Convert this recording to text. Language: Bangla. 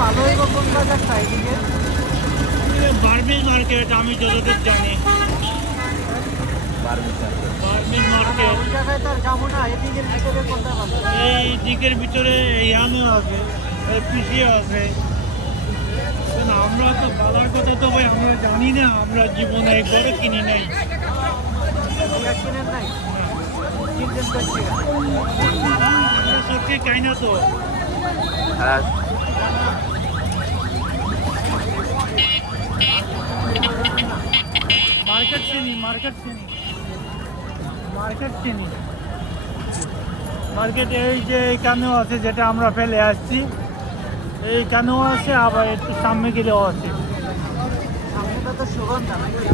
ভালোই বা কোন বাজারটা এদিকে? বার্মিজ মার্কেট আমি যতদূর জানি। বার্মিজ মার্কেট ওই জায়গায় তো আর যাবো না, এদিকের ভিতরে কোনটা ভালো? এই দিকের ভিতরে ইয়ানেও আছে, পিসিও আছে। কিন্তু আমরা তো বাজার কথা তো ভাই আমরা জানি না, আমরা জীবনে একবারও কিনি নাই। কিনেন নাই? কিনতেন করছি আমরা সত্যি খাই না তো। মার্কেট চিনি, মার্কেট চিনি, মার্কেট চিনি। মার্কেটে এই যে এইখানেও আছে, যেটা আমরা ফেলে আসছি এইখানেও আছে, আবার একটু সামনে গেলেও আছে। সামনেটা তো সুগন্ধা নাকি?